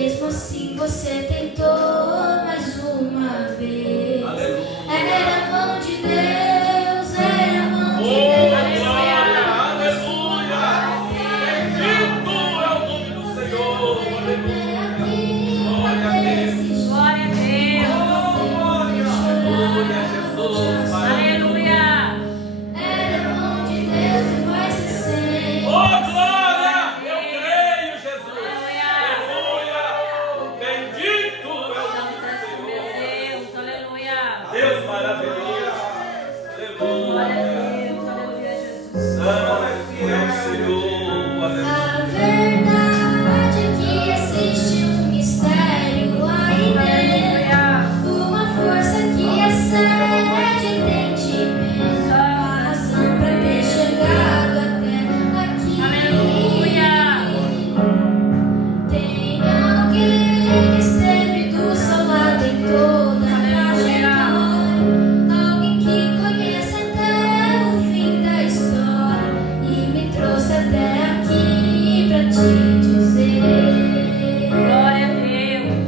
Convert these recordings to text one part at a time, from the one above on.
mesmo assim você tentou mais uma vez. Era a mão de Deus, era a mão de Deus. Aleluia! Bendito é o nome do Senhor. Aleluia! Glória a Deus. Glória a Deus. Aleluia, Jesus. Aleluia. Era a mão de Deus e vai ser sempre. Oh, glória! Eu creio, Jesus. Aleluia! Bendito é o nome do Senhor. Deus, aleluia. Deus maravilhoso. Glória a Aleluia. Deus, aleluia, Jesus. Santo é o Senhor. Aleluia. A verdade é que existe um mistério aí dentro, uma força que excede entendimento, a razão pra ter chegado até aqui. Tem alguém que esteve do seu lado em toda a trajetória, alguém que conhece até o fim da história e me trouxe até aqui pra te dizer. Glória a Deus.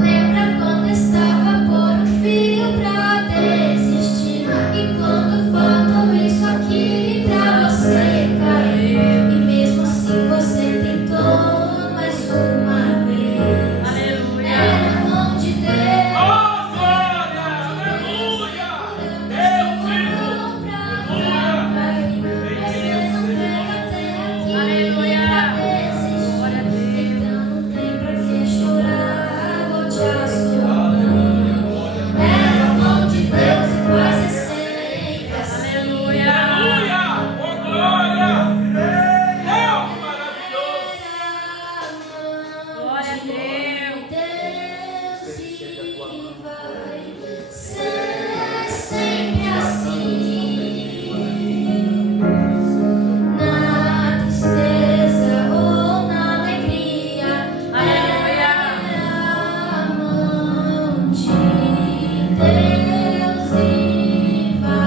Lembra quando estava por um fio pra desistir, e quando faltou isso aqui pra você cair, e mesmo assim você tentou mais uma vez. Aleluia. Era a mão de Deus. Oh, glória! Aleluia! Deus vivo! Aleluia. Glória a Deus. Então não tem pra que chorar, vou te assombrar. É a mão de Deus e vai ser sempre assim. Aleluia. Aleluia! Oh, glória! Deus maravilhoso! Glória a Deus. Deus e vai ser sempre assim. Na tristeza ou na alegria, Aleluia. a mão de Deus e vai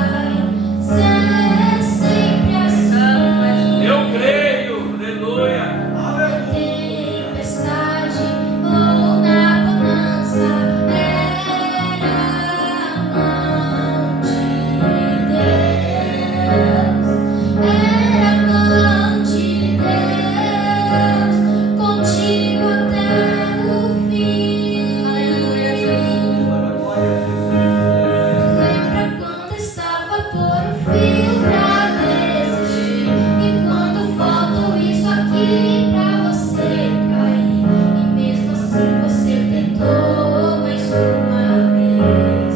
ser sempre assim. Eu creio! Aleluia! Na tempestade ou na bonança, era a mão de Deus, era a mão de Deus, contigo até o fim. Lembra quando estava por um fio pra desistir, e quando faltou isso aqui pra você cair, e mesmo assim você tentou mais uma vez.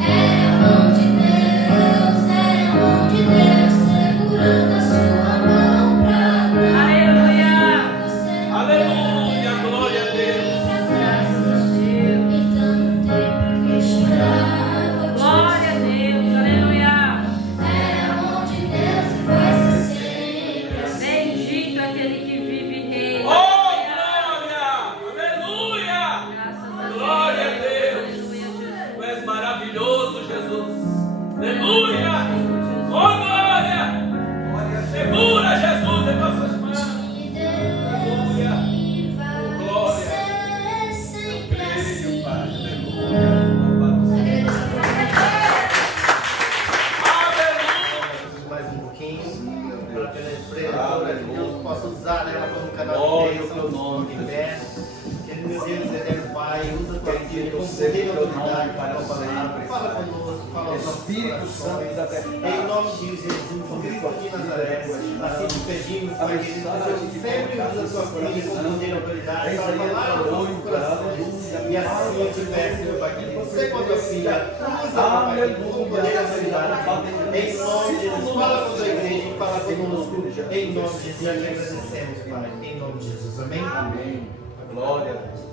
Era a mão de Deus, era a mão de Deus segurando a sua mão pra trás. Aleluia. Você não Aleluia! Glória a Deus! então não tem pra que chorar, vou te Glória a Deus. Aleluia. Era a mão de Deus e vai ser sempre assim. Bendito aquele que vive e reina. Oh, glória! Aleluia! Graças a Deus. Glória a Deus! Aleluia, Jesus. Tu és maravilhoso, Jesus! Aleluia! Oh, glória! Segura, Jesus, em nossas mãos! De Deus e vai ser sempre assim. Mais um pouquinho, para que Deus possa usar ela como canal de bênção, de pé. Que Deus, eterno Pai, usa a tua vida com poder e autoridade para a palavra. Fala conosco, fala ao nosso Espírito Santo nos afeta. Em nome de Jesus, Cristo aqui em Nazaré, assim te pedimos, Pai querido, sempre usa a tua vida com poder e autoridade para falar ao nosso coração. E assim eu te peço, meu Pai querido, você com a tua filha, usa, Pai querido, com poder e autoridade. Em nome de Jesus, fala com a tua igreja e fala conosco. Em nome de Jesus, já te agradecemos, Pai. Em nome de Jesus, amém? Amém. Glória a Deus.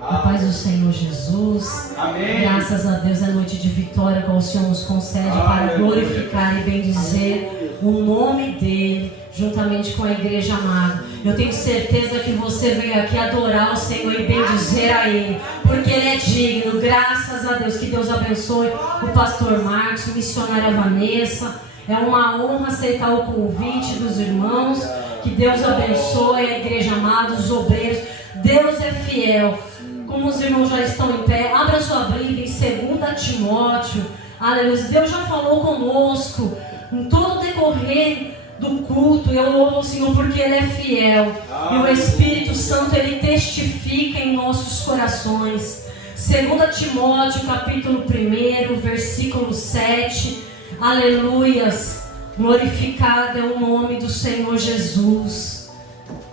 A paz do Senhor Jesus. Amém. Graças a Deus é noite de vitória que o Senhor nos concede para Aleluia. glorificar e bendizer o nome dEle, juntamente com a igreja amada. Eu tenho certeza que você veio aqui adorar o Senhor e bendizer a Ele, porque Ele é digno. Graças a Deus. Que Deus abençoe o pastor Marcos, missionária Vanessa. É uma honra aceitar o convite dos irmãos. Que Deus abençoe a igreja amada, os obreiros. Deus é fiel. Como os irmãos já estão em pé, abra sua Bíblia em 2 Timóteo. Aleluia. Deus já falou conosco em todo o decorrer do culto. Eu louvo o Senhor porque Ele é fiel. E o Espírito Santo, Ele testifica em nossos corações. 2 Timóteo, capítulo 1, versículo 7. Aleluias. Glorificado é o nome do Senhor Jesus.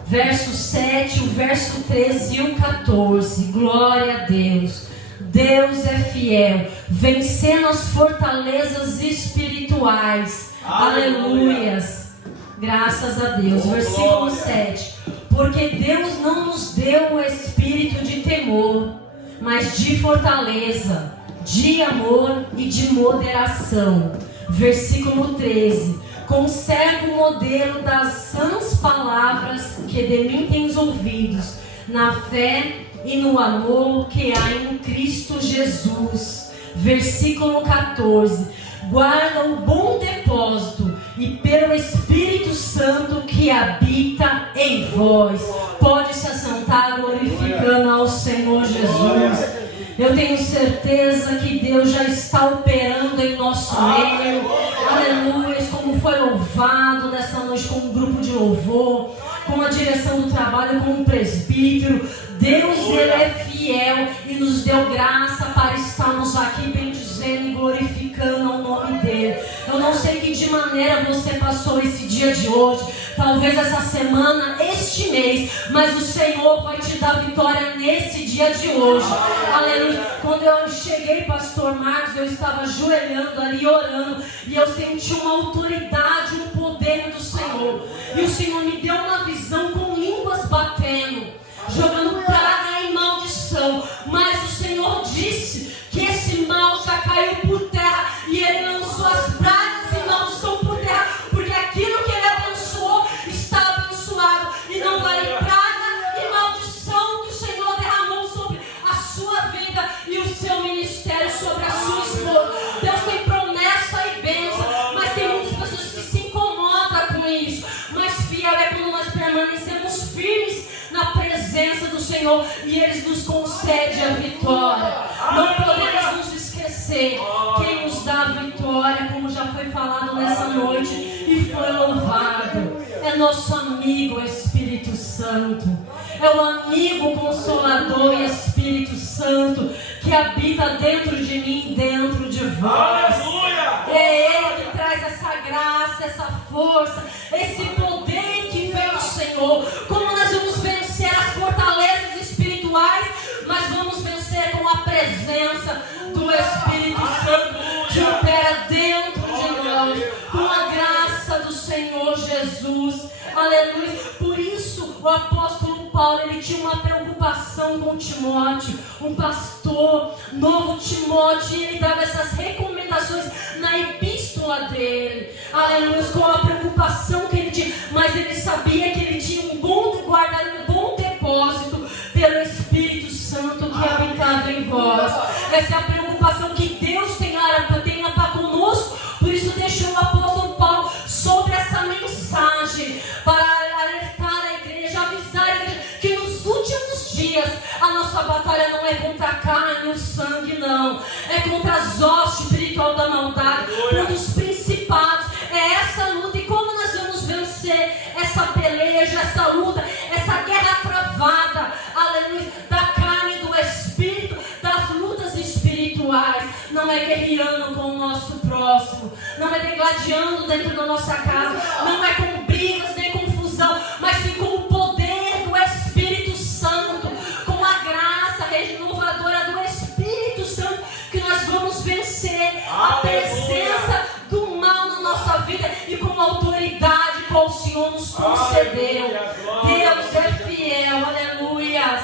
Verso 7, o verso 13 e o 14. Glória a Deus. Deus é fiel, vencendo as fortalezas espirituais. Aleluias. Graças a Deus. Versículo 7. Porque Deus não nos deu o espírito de temor, mas de fortaleza, de amor e de moderação. Versículo 13. Conserva o modelo das sãs palavras que de mim tens ouvidos, na fé e no amor que há em Cristo Jesus. Versículo 14. Guarda o bom depósito e pelo Espírito Santo que habita em vós. Pode se assentar glorificando ao Senhor Jesus. Eu tenho certeza que Deus já está operando em nosso meio. Aleluia. Como foi louvado nessa noite com um grupo de louvor, com a direção do trabalho, com um presbítero. Deus, Ele é fiel e nos deu graça para estarmos aqui bendizendo e glorificando o nome dEle. Eu não sei que de maneira você passou esse dia de hoje, talvez essa semana, este mês, mas o Senhor vai te dar vitória nesse dia de hoje. Aleluia. Quando eu cheguei, pastor Marcos, eu estava ajoelhando ali, orando, e eu senti uma autoridade, um poder do Senhor. E o Senhor me deu uma visão com línguas batendo, jogando praga e maldição. Mas o Senhor disse que esse mal já caiu por terra, e Ele lançou as pragas e maldição por terra, porque aquilo que Ele abençoou está abençoado, e não vale praga e maldição que o Senhor derramou sobre a sua vida e o seu ministério, sobre a sua esposa. Deus tem promessa e bênção, mas tem muitas pessoas que se incomodam com isso. Mas fiel é quando nós permanecemos firmes na presença do Senhor e Ele nos concede a vitória. Não podemos nos esquecer quem nos dá a vitória, como já foi falado nessa noite e foi louvado. É nosso amigo Espírito Santo. É o amigo consolador e Espírito Santo que habita dentro de mim, dentro de vós. É Ele que traz essa graça, essa força, esse poder que vem do Senhor. Como nós vamos vencer as fortalezas espirituais, mas vamos vencer com a presença do Espírito Santo que opera dentro de nós, com a graça do Senhor Jesus. Aleluia. Por isso o apóstolo Paulo, ele tinha uma preocupação com Timóteo, um pastor, novo Timóteo, e ele dava essas recomendações na epístola dele. Aleluia. Com a preocupação que ele tinha, mas ele sabia que ele tinha guardar um bom depósito pelo Espírito Santo que habitava em vós. Essa é a preocupação que Deus tem para conosco. Por isso deixou o apóstolo Paulo sobre essa mensagem, para alertar a igreja, avisar a igreja que nos últimos dias a nossa batalha não é contra a carne e o sangue, não. É contra as hostes espiritual da maldade, contra os principados. É essa luta. E como nós vamos vencer essa peleja, essa luta, essa guerra travada, aleluia, da carne e do espírito, das lutas espirituais? Não é guerreando com o nosso próximo, não é degladiando dentro da nossa casa, não é com brigas nem confusão, mas sim com o poder do Espírito Santo, com a graça renovadora do Espírito Santo, que nós vamos vencer a presença do mal na nossa vida e com a autoridade que o Senhor nos concedeu. Deus é fiel, aleluias.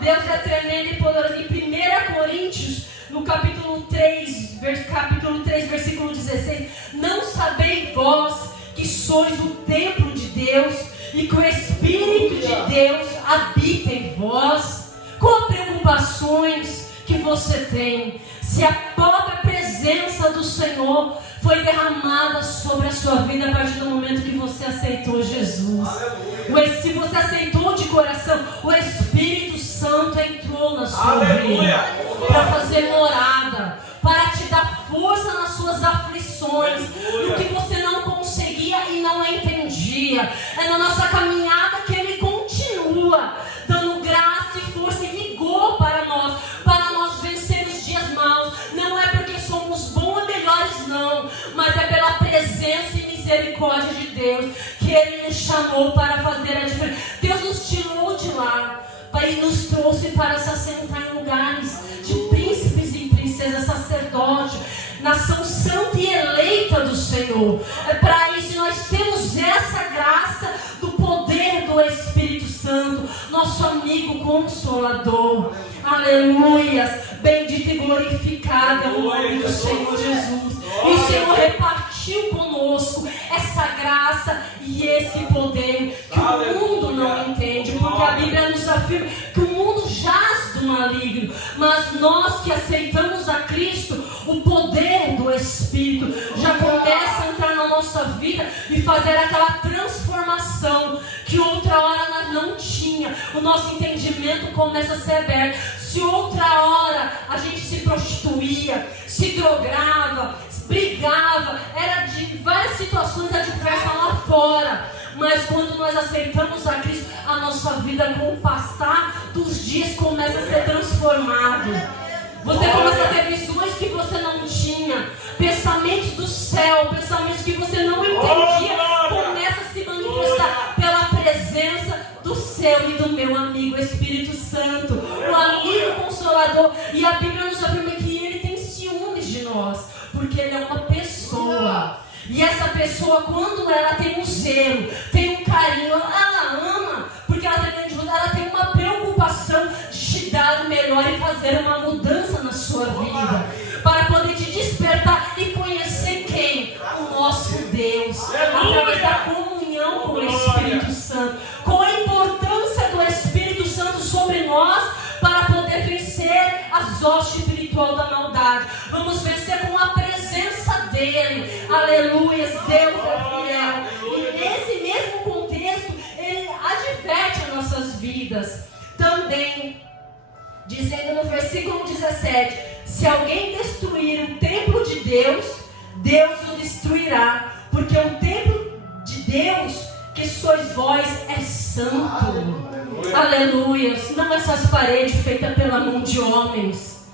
Deus é tremendo e poderoso. Em 1 Coríntios, no capítulo 3, versículo 16: não sabeis vós que sois o templo de Deus e que o Espírito de Deus habita em vós? Qual preocupações que você tem? Se a própria presença do Senhor foi derramada sobre a sua vida a partir do momento que você aceitou Jesus. Se você aceitou de coração, o Espírito Santo entrou na sua vida para fazer morada, para te dar força nas suas aflições, no que você não conseguia e não entendia. É na nossa caminhada que Ele continua dando graça e força e vigor para nós vencer os dias maus. Não é porque somos bons ou melhores, não, mas é pela presença e misericórdia de Deus que Ele nos chamou para fazer a diferença. Deus nos tirou de lá e nos trouxe para se assentar em lugares de príncipes e princesas, sacerdote, nação santa e eleita do Senhor. É para isso que nós temos essa graça do poder do Espírito Santo, nosso amigo consolador. Aleluias, bendito e glorificado é o nome do Senhor Jesus. E o Senhor repartiu conosco essa graça e esse poder que o mundo não entende, porque a Bíblia nos afirma que o mundo jaz do maligno, mas nós que aceitamos a Cristo, o poder do Espírito já começa a entrar na nossa vida e fazer aquela transformação que outra hora nós não tinha. O nosso entendimento começa a ser aberto. Se outra hora a gente se prostituía, se drogava, brigava, era de várias situações adversas lá fora, mas quando nós aceitamos a Cristo, a nossa vida com o passar dos dias começa a ser transformado. Você começa a ter visões que você não tinha, pensamentos do céu, pensamentos que você não entendia, começa a se manifestar pela presença do céu e do meu amigo Espírito Santo, o amigo consolador. E a Bíblia nos afirma que Ele tem ciúmes de nós, porque Ele é uma pessoa. E essa pessoa, quando ela tem um zelo, tem um carinho, ela ama, porque ela tem uma preocupação de te dar o melhor e fazer uma mudança na sua vida, para poder te despertar e conhecer quem? O nosso Deus, através da comunhão com o Espírito Santo, com a importância do Espírito Santo sobre nós, para poder vencer as hostes espiritual da maldade. Vamos vencer com a presença dEle. Aleluia, Deus é fiel. E nesse mesmo contexto, Ele adverte as nossas vidas também, dizendo no versículo 17: se alguém destruir o templo de Deus, Deus o destruirá, porque o templo de Deus, que sois vós, é santo. Aleluia. Não essas paredes feitas pela mão de homens,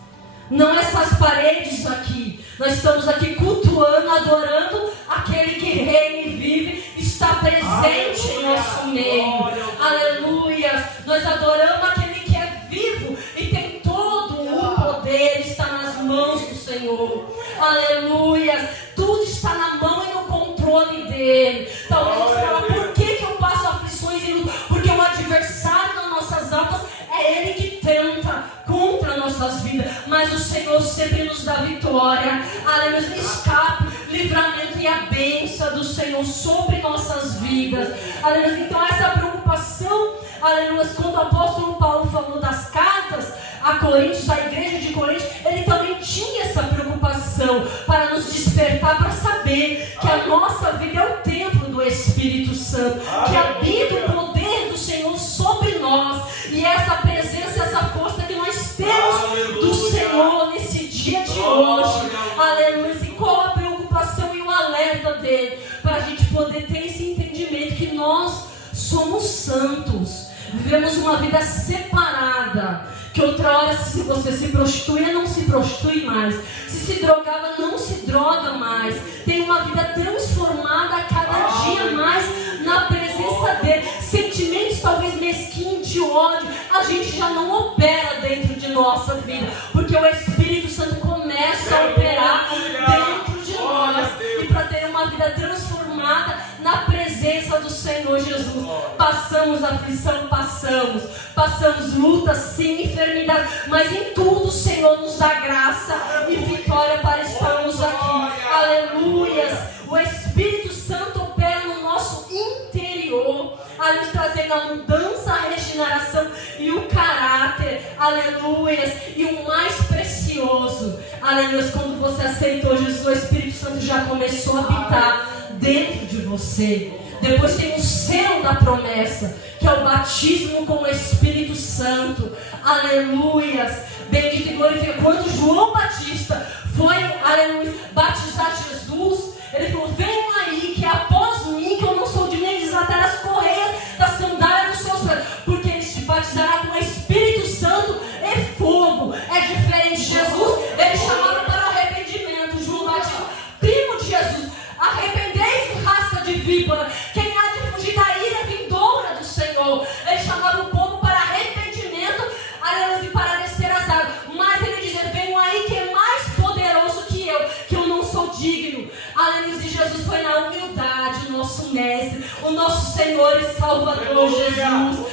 não essas paredes aqui. Nós estamos aqui cultuando, adorando aquele que reina e vive, está presente em nosso meio. Aleluia. Nós adoramos aquele que é vivo e tem todo o poder, está nas mãos do Senhor. Aleluia. Tudo está na mão e no controle dele. Talvez você fale: por que eu passo aflições e lutas? Porque o adversário das nossas almas é ele que tenta contra nossas vidas, mas o Senhor sempre nos dá vitória. Aleluia. Escape, livramento e a bênção do Senhor sobre nossas vidas. Aleluia. Então essa preocupação, aleluia, quando o apóstolo Paulo falou das cartas a Coríntios, a igreja de Coríntios, ele também tinha essa preocupação para nos despertar, para saber que a nossa vida é o templo do Espírito Santo, que habita o poder do Senhor sobre nós, e essa presença, essa força que nós temos do Senhor nesse dia de hoje. Aleluia. E qual a preocupação e o alerta dele, para a gente poder ter esse entendimento que nós somos santos, vivemos uma vida separada, que outra hora, se você se prostituía, não se prostitui mais, se drogava, não se droga mais, tem uma vida transformada a cada dia mais na presença dele. Sentimentos talvez mesquinhos de ódio, a gente já não opera dentro de nossa vida, porque o Espírito Santo começa a operar dentro de nós, e para ter uma vida transformada na presença do Senhor Jesus. Passamos aflição, passamos lutas, sim, enfermidade, mas em tudo o Senhor nos dá graça e vitória para estarmos aqui. Aleluias. O Espírito Santo opera no nosso interior, nos trazendo a mudança, a regeneração e o caráter, aleluias, e o mais precioso, aleluias, quando você aceitou Jesus, o Espírito Santo já começou a habitar dentro de você. Depois tem o selo da promessa, que é o batismo com o Espírito Santo, aleluias, bendito e glorificado. Quando João Batista foi, aleluia, batizar Jesus, ele falou: venham aí, que após mim, que eu não sou digno de desatar as correias da sandália dos seus pés, porque ele te batizará com o Espírito Santo e fogo. É diferente. Jesus, ele chamava para o arrependimento. João Batista, primo de Jesus: arrependei-vos, raça de víbora, quem há de fugir da ira vindoura do Senhor. Ele chamava o povo para arrependimento, aleluia, e para descer as águas. Mas ele dizia: venham aí, que é mais poderoso que eu não sou digno. Aleluia. E Jesus foi na humildade, o nosso mestre, o nosso Senhor e Salvador Jesus.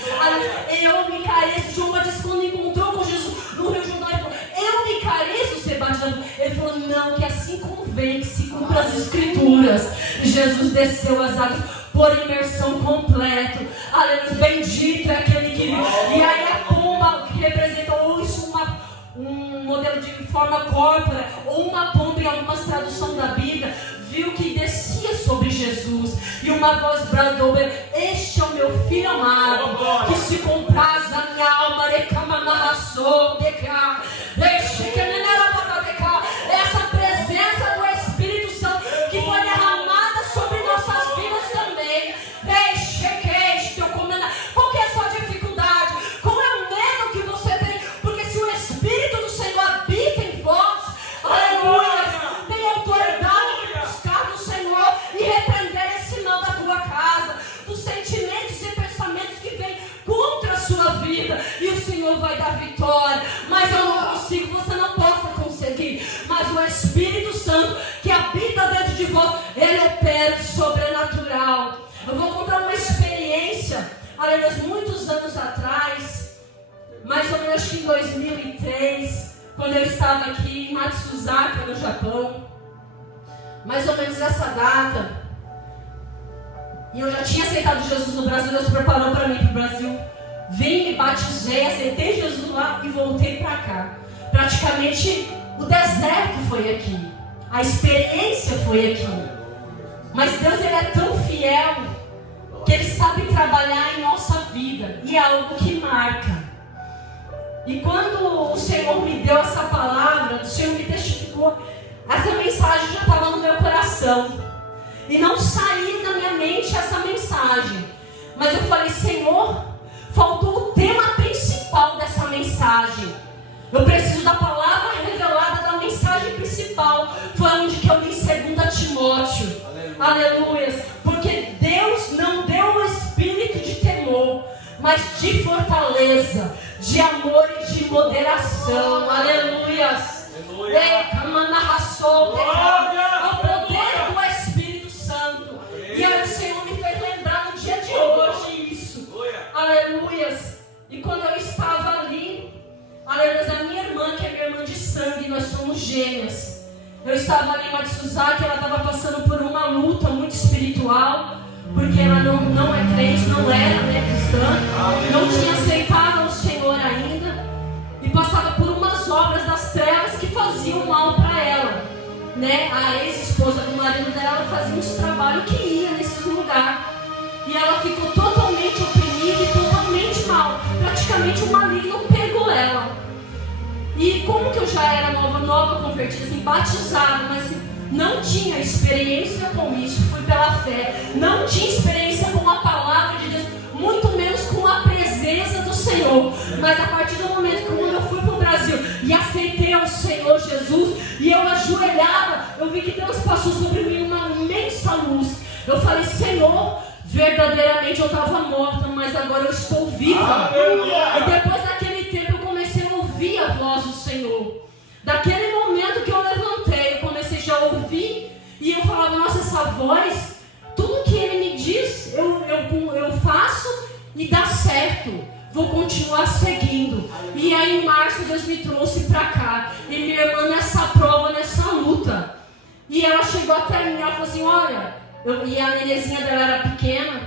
Eu me careço. João Batista, quando encontrou com Jesus no Rio Jordão, ele falou: eu me careço de ser batizado. Ele falou: não, que assim convém que se cumpra as Escrituras. Jesus desceu as águas por imersão completa. Aleluia. Bendito é aquele que viu. E aí a pomba, que representa ou isso, um modelo de forma corpórea, ou uma pomba em algumas traduções da Bíblia, viu que descia sobre Jesus, e uma voz bradou: este é o meu filho amado, que se compraz da minha alma. Essa presença do Espírito Santo que foi derramada sobre nossas vidas também. Qual que é a sua dificuldade? Qual é o medo que você tem? Porque se o Espírito do Senhor habita em vós, aleluia, tem autoridade de buscar do Senhor e repreender esse mal da tua casa, dos sentimentos e pensamentos que vêm contra a sua vida, e o Senhor vai dar vitória. Mas eu não consigo, você não possa conseguir. Mas o Espírito Santo que habita dentro de vós, ele opera sobrenatural. Eu vou contar uma experiência, aleluia, muitos anos atrás, mais ou menos em 2003, quando eu estava aqui em Matsuzaka, no Japão, mais ou menos essa data, e eu já tinha aceitado Jesus no Brasil. Deus preparou para mim para o Brasil. Vim, me batizei, aceitei Jesus lá e voltei para cá. Praticamente o deserto foi aqui, a experiência foi aqui. Mas Deus, ele é tão fiel que ele sabe trabalhar em nossa vida, e é algo que marca. E quando o Senhor me deu essa palavra, o Senhor me testificou, essa mensagem já estava no meu coração, e não saía da minha mente essa mensagem. Mas eu falei: Senhor, faltou o tema principal dessa mensagem. Eu preciso da palavra revelada, da mensagem principal. Foi onde que eu li em 2 Timóteo. Aleluia. Porque Deus não deu o espírito de temor, mas de fortaleza, de amor e de moderação. Aleluia. O poder do Espírito Santo. E aí o Senhor me fez lembrar no dia de hoje isso. Aleluia. E quando eu estava ali, aleluia, a minha irmã, que é minha irmã de sangue, nós somos gêmeas. Eu estava ali em Matsuzaka, ela estava passando por uma luta muito espiritual, porque ela não é crente, não era, cristã, não tinha aceitado o Senhor ainda, e passava por umas obras das trevas que faziam mal para ela, né? A ex-esposa do marido dela fazia uns trabalhos que ia nesses lugares, e ela ficou totalmente oprimida e totalmente mal. Praticamente o maligno pegou ela. E como que eu já era nova convertida, assim, batizada, mas assim, não tinha experiência com isso, fui pela fé, não tinha experiência com a palavra de Deus, muito menos com a presença do Senhor. Mas a partir do momento que quando eu fui para o Brasil e aceitei ao Senhor Jesus, e eu ajoelhada, eu vi que Deus passou sobre mim uma imensa luz. Eu falei: Senhor, verdadeiramente eu estava morta, mas agora eu estou viva. E depois daquele tempo eu comecei a ouvir a voz do Senhor. Daquele momento que eu levantei, eu comecei já a ouvir, e eu falava: nossa, essa voz, tudo que ele me diz, eu faço e dá certo. Vou continuar seguindo. E aí em março Deus me trouxe para cá, e minha irmã nessa prova, nessa luta, e ela chegou até mim, ela falou assim: olha, e a nenezinha dela era pequena,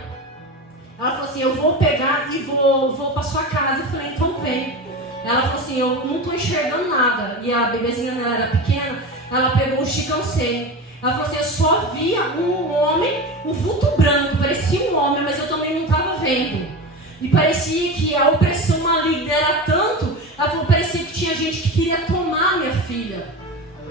ela falou assim: assim, eu vou pegar e vou pra sua casa. Eu falei, então vem. Ela falou assim, eu não tô enxergando nada. E a bebezinha dela era pequena, ela pegou um Chicansei. Ela falou assim, eu só via um homem, um vulto branco, parecia um homem, mas eu também não estava vendo. E parecia que a opressão maligna era tanto, ela falou, parecia que tinha gente que queria tomar minha filha,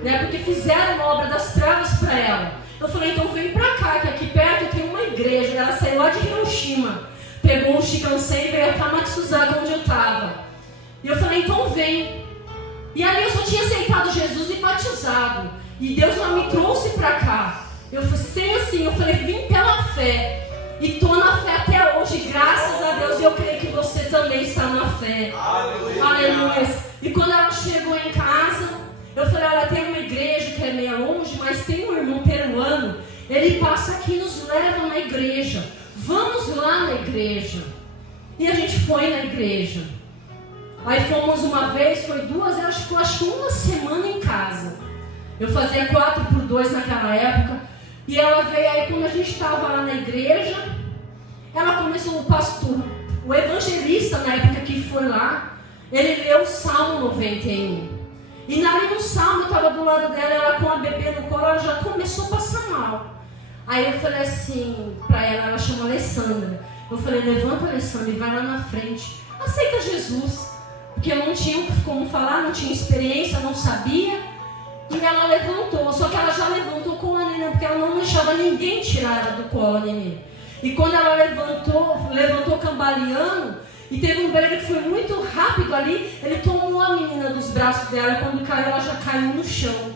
né? Porque fizeram uma obra das travas para ela. Eu falei, então vem pra cá, que aqui perto tem uma igreja. Ela saiu lá de Hiroshima, pegou um Chicansei e veio até Matsuzaga, onde eu estava. E eu falei, então vem. E ali eu só tinha aceitado Jesus e batizado. E Deus já me trouxe pra cá. Eu falei assim, eu falei, vim pela fé. E tô na fé até hoje, graças a Deus. E eu creio que você também está na fé. Aleluia. E quando ela chegou em casa, eu falei, olha, tem uma igreja que é meio longe, mas tem um irmão peruano. Ele passa aqui e nos leva na igreja. Vamos lá na igreja. E a gente foi na igreja. Aí fomos uma vez, foi duas, acho que uma semana em casa. Eu fazia 4x2 naquela época. E ela veio aí, quando a gente estava lá na igreja, ela começou, o pastor, o evangelista na época que foi lá, ele leu o Salmo 91. E ali no Salmo, eu estava do lado dela, ela com a bebê no colo, ela já começou a passar mal. Aí eu falei assim para ela chama Alessandra. Eu falei, levanta, Alessandra, e vai lá na frente. Aceita Jesus. Porque eu não tinha como falar, não tinha experiência, não sabia. E ela levantou, só que ela já levantou com a neném, porque ela não deixava ninguém tirar ela do colo, a neném. E quando ela levantou cambaleando, e teve um bebê que foi muito rápido ali, ele tomou a menina dos braços dela, e quando caiu, ela já caiu no chão.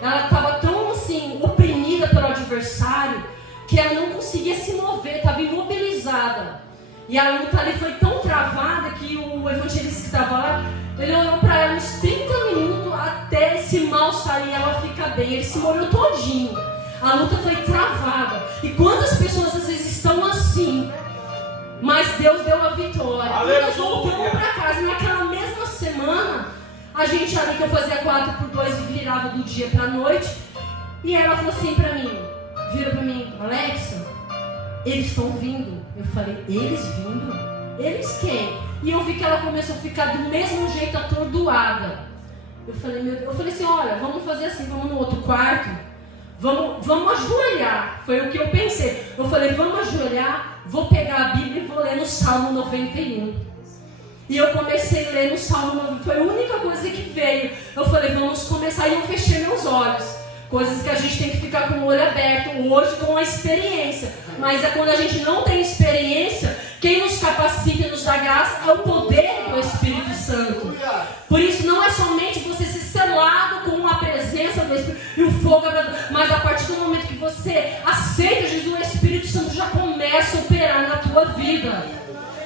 Ela estava tão assim, oprimida pelo adversário, que ela não conseguia se mover, estava imobilizada. E a luta ali foi tão travada que o evangelista que estava lá, ele olhou para ela uns 30 minutos até esse mal sair e ela fica bem. Ele se molhou todinho. A luta foi travada. E quantas pessoas às vezes estão assim, mas Deus deu a vitória. Aleluia. E nós voltamos para casa. E naquela mesma semana, a gente ali que eu fazia 4x2 e virava do dia para a noite. E ela falou assim para mim, vira para mim, Alexa, eles estão vindo. Eu falei, eles vindo? Eles quem? E eu vi que ela começou a ficar do mesmo jeito atordoada. Eu falei, meu Deus, eu falei assim, olha, vamos fazer assim, vamos no outro quarto, vamos ajoelhar. Foi o que eu pensei. Eu falei, vamos ajoelhar, vou pegar a Bíblia e vou ler no Salmo 91. E eu comecei a ler no Salmo 91, foi a única coisa que veio. Eu falei, vamos começar, e eu fechei meus olhos. Coisas que a gente tem que ficar com o olho aberto hoje com a experiência. Mas é quando a gente não tem experiência, quem nos capacita e nos dá graça é o poder do Espírito Santo. Por isso não é somente você ser selado com a presença do Espírito e o fogo, mas a partir do momento que você aceita Jesus, o Espírito Santo já começa a operar na tua vida.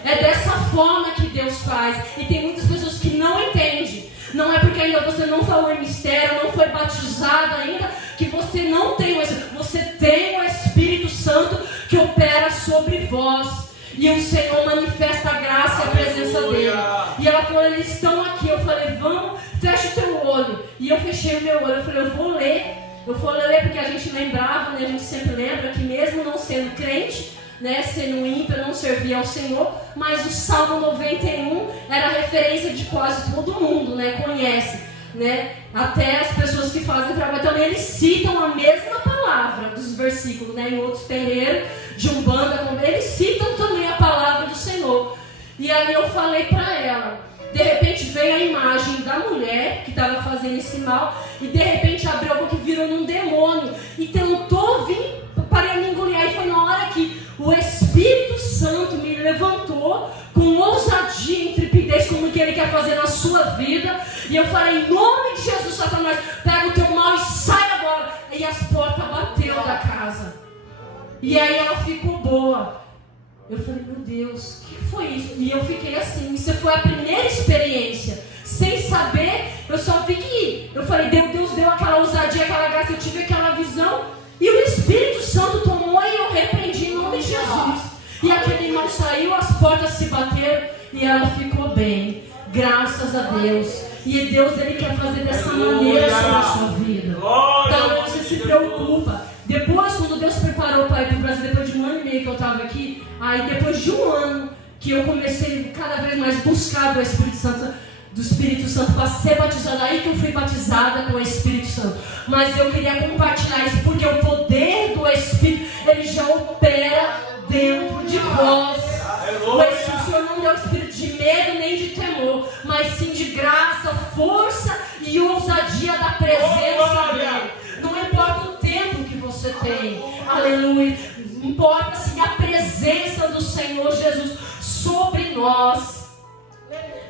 É dessa forma que Deus faz. E tem muitas pessoas que não entendem. Não é porque ainda você não falou em mistério, não foi batizado ainda, que você não tem o Espírito. Você tem o Espírito Santo que opera sobre vós. E o Senhor manifesta a graça e a presença dele. E ela falou, eles estão aqui. Eu falei, vamos, fecha o teu olho. E eu fechei o meu olho. Eu falei, eu vou ler. Eu vou ler porque a gente lembrava, né? A gente sempre lembra que mesmo não sendo crente, né, sendo ímpio, não servia ao Senhor, mas o Salmo 91 era referência de quase todo mundo, né, conhece, né, até as pessoas que fazem trabalho também, eles citam a mesma palavra dos versículos, né, em outros terreiros de Umbanda, eles citam também a palavra do Senhor. E aí eu falei para ela, de repente veio a imagem da mulher que estava fazendo esse mal, e de repente abriu a boca e virou num demônio, e tentou vir para me engolir. Aí foi na hora que o Espírito Santo me levantou com ousadia e intrepidez, como que Ele quer fazer na sua vida. E eu falei, em nome de Jesus, Satanás, pega o teu mal e sai agora. E as portas bateram da casa. E aí ela ficou boa. Eu falei, meu Deus, o que foi isso? E eu fiquei assim, isso foi a primeira experiência. Sem saber, eu só vi que, eu falei, Deus deu aquela ousadia, aquela graça, eu tive aquela visão. E o Espírito Santo tomou e eu repreendi em nome de Jesus. E aquele mal saiu, as portas se bateram e ela ficou bem. Graças a Deus. E Deus, Ele quer fazer dessa maneira sobre a sua vida. Então você se preocupa. Depois, quando Deus preparou para ir para o Brasil, depois de 1 ano e meio que eu estava aqui, Aí depois de um ano que eu comecei cada vez mais buscar do Espírito Santo para ser batizada, aí que eu fui batizada com o Espírito Santo. Mas eu queria compartilhar isso porque o poder do Espírito, ele já opera dentro de vós. O Senhor não deu espírito de medo nem de temor, mas sim de graça, força e ousadia da presença dele. Não importa o tempo que você tem, aleluia, importa sim a presença do Senhor Jesus sobre nós.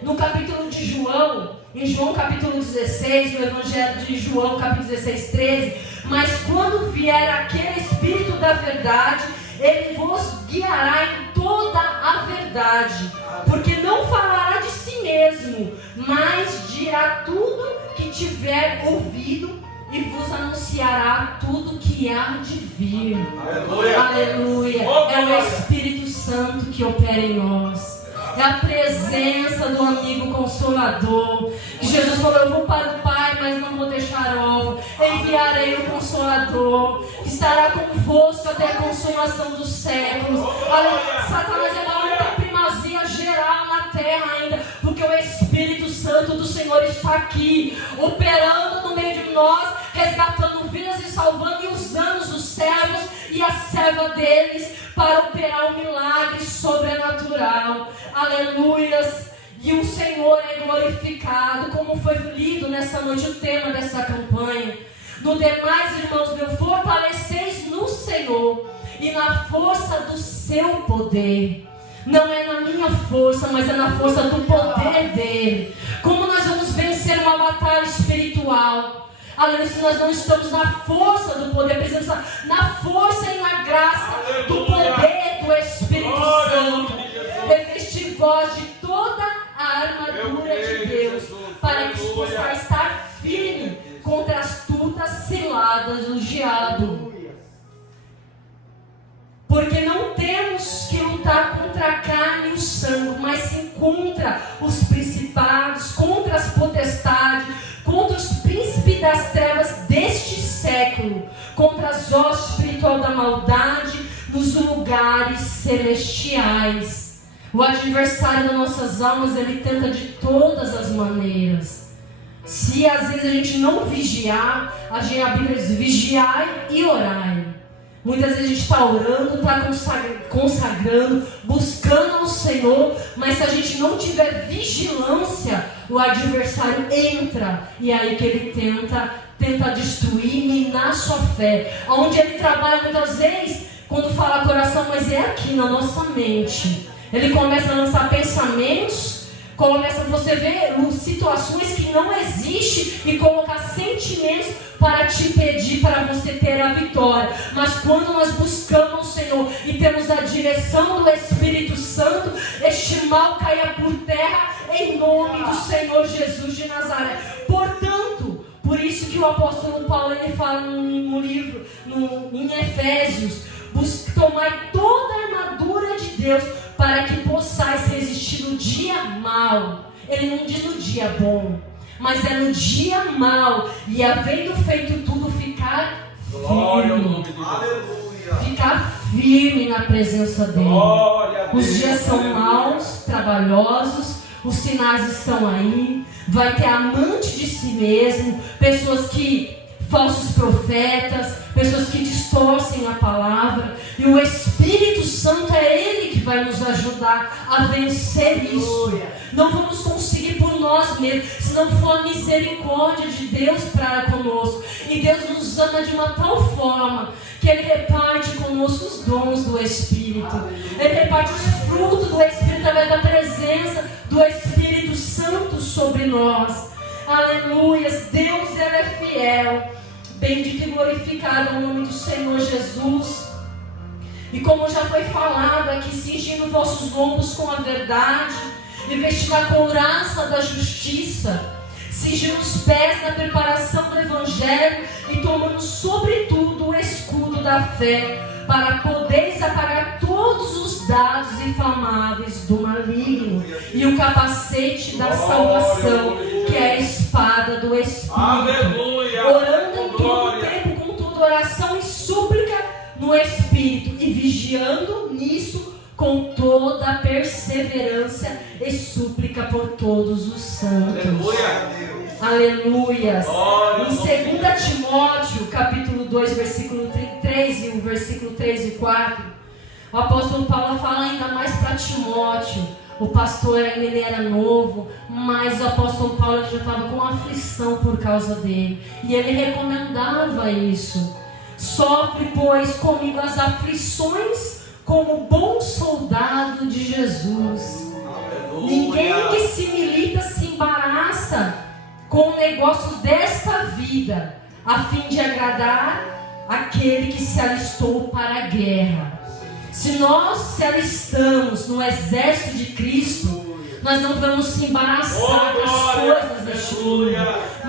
No capítulo de João, em João capítulo 16, no Evangelho de João capítulo 16, 13, mas quando vier aquele Espírito da verdade, ele vos guiará em toda a verdade, porque não falará de si mesmo, mas dirá tudo que tiver ouvido e vos anunciará tudo que há de vir. Aleluia! Aleluia! É o Espírito Santo que opera em nós. É a presença do amigo consolador. Que Jesus falou: eu vou para o Pai, mas não vou deixar órfão. Enviarei o Consolador, que estará convosco até a consumação dos séculos. Satanás agora não tem primazia geral na terra ainda, porque o Espírito Santo do Senhor está aqui, operando no meio de nós, resgatando vidas e salvando e usando os servos e a serva deles para operar um milagre sobrenatural. Aleluias! E o Senhor é glorificado, como foi lido nessa noite o tema dessa campanha. No demais, irmãos meus, fortaleceis no Senhor e na força do seu poder. Não é na minha força, mas é na força do poder dele. Como nós vamos vencer uma batalha espiritual? Aleluia, se nós não estamos na força do poder, precisamos estar na força e na graça do poder do Espírito Santo. Reveste vós de toda a armadura de Deus, para que possa estar firme contra as astutas ciladas do diabo. Porque não temos que lutar contra a carne e o sangue, mas sim contra os principados, contra as potestades, contra os príncipes das trevas deste século, contra as hostes espirituais da maldade nos lugares celestiais. O adversário das nossas almas, ele tenta de todas as maneiras. Se às vezes a gente não vigiar, a Bíblia diz: vigiai e orai. Muitas vezes a gente está orando, está consagrando, buscando ao Senhor, mas se a gente não tiver vigilância, o adversário entra, e aí que ele tenta destruir, minar sua fé. Onde ele trabalha muitas vezes, quando fala coração, mas é aqui na nossa mente. Ele começa a lançar pensamentos, começa você ver situações que não existem e colocar sentimentos para te pedir para você ter a vitória. Mas quando nós buscamos o Senhor e temos a direção do Espírito Santo, este mal caia por terra em nome do Senhor Jesus de Nazaré. Portanto, por isso que o apóstolo Paulo ele fala no livro, em Efésios: tomai toda a armadura de Deus para que possais resistir no dia mau. Ele não diz no dia bom, mas é no dia mau, e havendo feito tudo, ficar firme. Ficar firme na presença dele. Os dias são maus, trabalhosos, os sinais estão aí. Vai ter amante de si mesmo, pessoas que falsos profetas, pessoas que distorcem a palavra, e o Espírito Santo é Ele que vai nos ajudar a vencer isso. Não vamos conseguir por nós mesmos, se não for a misericórdia de Deus para conosco. E Deus nos ama de uma tal forma que Ele reparte conosco os dons do Espírito. Ele reparte os frutos do Espírito através da presença do Espírito Santo sobre nós. Aleluias, Deus ele é fiel. Bendito e glorificado é o nome do Senhor Jesus. E como já foi falado aqui, cingindo vossos lombos com a verdade, e vestindo a couraça da justiça, cingindo os pés na preparação do Evangelho, e tomando sobretudo o escudo da fé, para poderes apagar todos os dados inflamáveis do maligno, e o capacete da salvação, que é a espada do Espírito. Aleluia. Orando em todo tempo com toda oração e súplica no Espírito, e vigiando nisso com com toda a perseverança e súplica por todos os santos. Aleluia. Aleluias. Glória ao Em nome 2 Timóteo, capítulo 2, versículo 3 e o versículo 3 e 4, o apóstolo Paulo fala ainda mais para Timóteo. O pastor ainda ele era novo, mas o apóstolo Paulo já estava com aflição por causa dele. E ele recomendava isso. Sofre, pois, comigo as aflições como bom soldado de Jesus. Aleluia. Ninguém que se milita se embaraça com o negócio desta vida, a fim de agradar aquele que se alistou para a guerra. Se nós se alistamos no exército de Cristo, nós não vamos se embaraçar com as coisas deste mundo,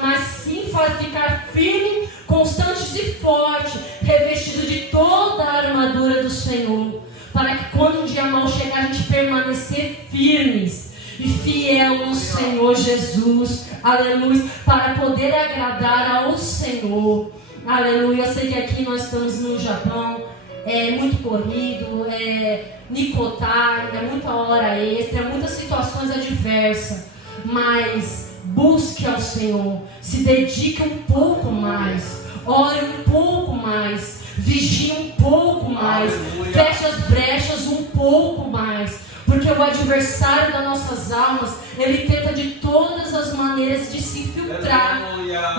mas sim ficar firme, constante e forte, revestido de toda a armadura do Senhor, para que quando um dia mal chegar, a gente permanecer firmes e fiel no Senhor Jesus, aleluia, para poder agradar ao Senhor, aleluia. Eu sei que aqui nós estamos no Japão, é muito corrido, é nicotar, é muita hora extra, é muitas situações adversas, mas busque ao Senhor, se dedique um pouco mais, ore um pouco mais, vigie um pouco mais, feche as brechas um pouco mais, porque o adversário das nossas almas, ele tenta de todas as maneiras de se filtrar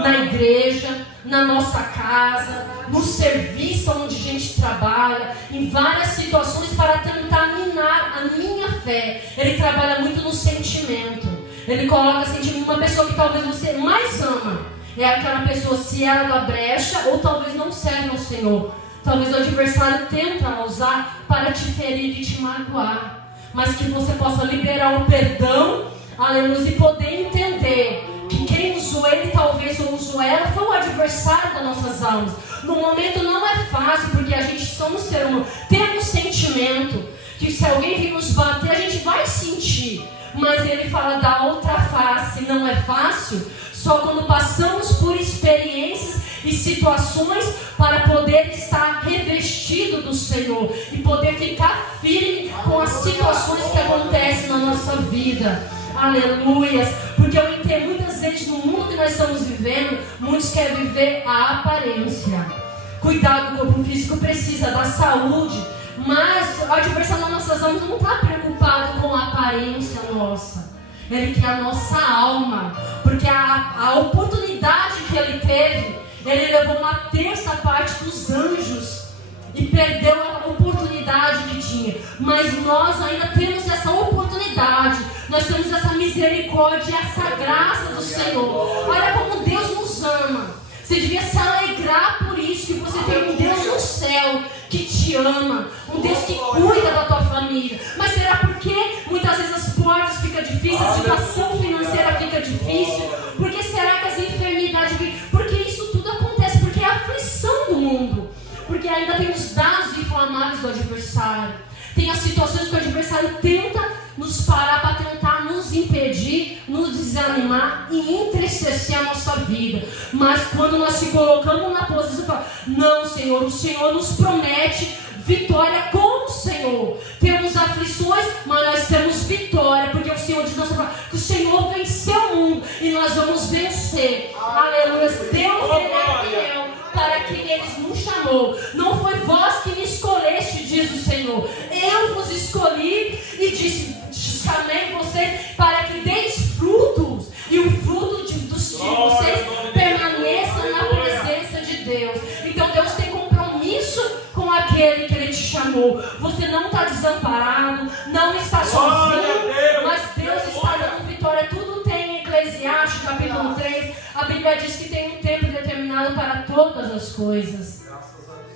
na igreja, na nossa casa, no serviço onde a gente trabalha, em várias situações para tentar minar a minha fé. Ele trabalha muito no sentimento. Ele coloca sentimento. Uma pessoa que talvez você mais ama é aquela pessoa, se ela dá brecha ou talvez não serve ao Senhor. Talvez o adversário tenta usar para te ferir e te magoar. Mas que você possa liberar o perdão, aleluia, e poder entender que quem usou ele, talvez ou usou ela, foi o adversário das nossas almas. No momento não é fácil, porque a gente somos ser humano, temos sentimento, que se alguém vir nos bater, a gente vai sentir. Mas ele fala da outra face, não é fácil, só quando passamos por experiências e situações para poder estar revestido do Senhor e poder ficar firme com as situações que acontecem na nossa vida. Aleluias. Porque eu entendo muitas vezes no mundo que nós estamos vivendo, muitos querem viver a aparência. Cuidado, o corpo físico precisa da saúde, mas o adversário das nossas almas não está preocupado com a aparência nossa. Ele quer a nossa alma, porque a oportunidade que ele teve, ele levou uma terça parte dos anjos e perdeu a oportunidade que tinha. Mas nós ainda temos essa oportunidade, nós temos essa misericórdia e essa graça do Senhor. Olha como Deus nos ama. Você devia se alegrar por isso, que você tem um Deus no céu que te ama, um Deus que cuida da tua família. Mas será porque muitas vezes as portas ficam difíceis, a situação financeira fica difícil? Por que será que as enfermidades ficam? Porque isso tudo acontece, porque é a aflição do mundo. Porque ainda tem os dados inflamáveis do adversário. Tem as situações que o adversário tenta nos parar para tentar nos impedir, nos desanimar e entristecer a nossa vida. Mas quando nós se colocamos na posição e falamos, não, Senhor, o Senhor nos promete vitória com o Senhor. Temos aflições, mas nós temos vitória, porque o Senhor diz na sua palavra que o Senhor venceu o mundo e nós vamos vencer. Aleluia. Deus, ele é fiel para quem ele nos chamou. Não foi vós que me escolheste, diz o Senhor. Eu vos escolhi e chamei vocês para que deis frutos, e o fruto de vocês permaneçam na presença de Deus. Então Deus tem compromisso com aquele que ele te chamou. Você não está desamparado, não está sozinho, mas Deus está dando vitória. Tudo tem em Eclesiastes capítulo 3. A Bíblia diz que tem um tempo determinado para todas as coisas.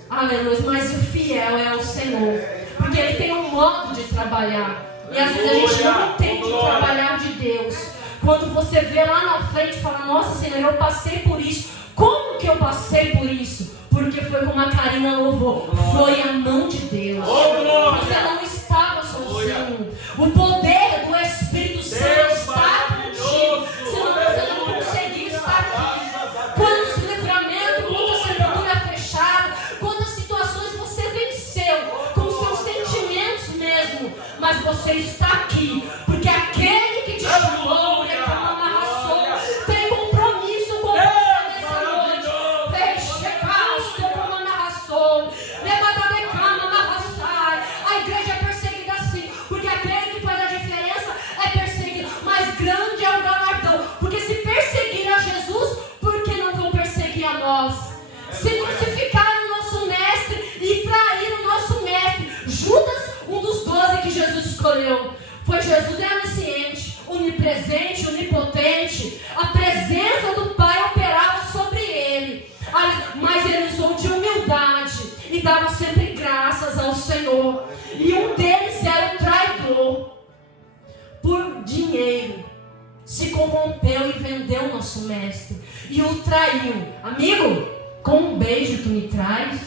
Aleluia. Mas o fiel é o Senhor, porque ele tem um modo de trabalhar. E às vezes a gente não entende o trabalhar de Deus. Quando você vê lá na frente e fala, nossa Senhor, eu passei por isso. Como que eu passei por isso? Porque foi como a Karina louvou, foi a mão de Deus. Você não estava sozinho. O poder do Espírito Santo está contigo. Senão você não conseguia estar aqui. Quantos livramentos, quantas sepulturas fechadas, quantas situações você venceu com seus sentimentos mesmo. você está aqui, porque aquele que te chamou, tem compromisso com você nessa noite. A igreja é perseguida assim, porque aquele que faz a diferença é perseguido, mas grande é o galardão. Porque se perseguiram a Jesus, por que não vão perseguir a nós? Se crucificaram o nosso mestre e traíram o nosso mestre, Judas, um dos 12 que Jesus escolheu, foi Jesus, é onisciente, onipresente, onipotente. A presença do Pai operava sobre ele, mas ele usou de humildade e dava sempre graças ao Senhor. E um deles era o traidor. Por dinheiro se corrompeu e vendeu o nosso mestre e o traiu. Amigo, com um beijo tu me traz?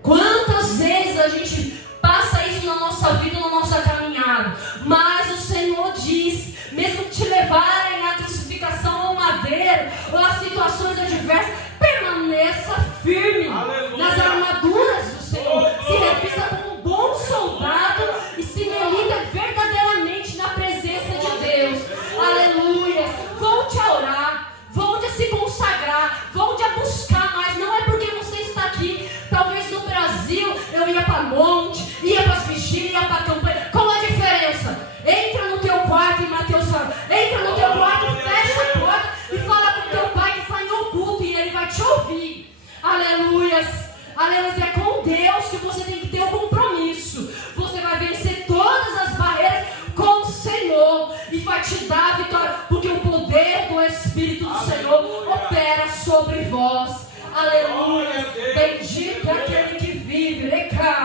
Quantas vezes a gente passa isso na nossa vida, na nossa caminhada? Mas o Senhor diz, mesmo que te levarem à crucificação ao madeiro ou a situações adversas, permaneça firme. Aleluia. Nas armaduras do Senhor. Se revista como um bom soldado e se milita verdadeiramente na presença de Deus. Aleluia. Volte a orar, volte a se consagrar, volte a buscar mais. Não é porque você está aqui. Talvez no Brasil eu ia para monte, ia para as vigílias, ia para a campanha. Qual a diferença? Entra no teu quarto e Mateus fala, entra no teu quarto, fecha a porta e fala com o teu pai que está em oculto e ele vai te ouvir. Aleluias. Aleluia. É com Deus que você tem que ter um compromisso. Você vai vencer todas as barreiras com o Senhor e vai te dar a vitória, porque o poder do Espírito do Senhor opera sobre vós. Aleluia. Bendito é aquele que vive.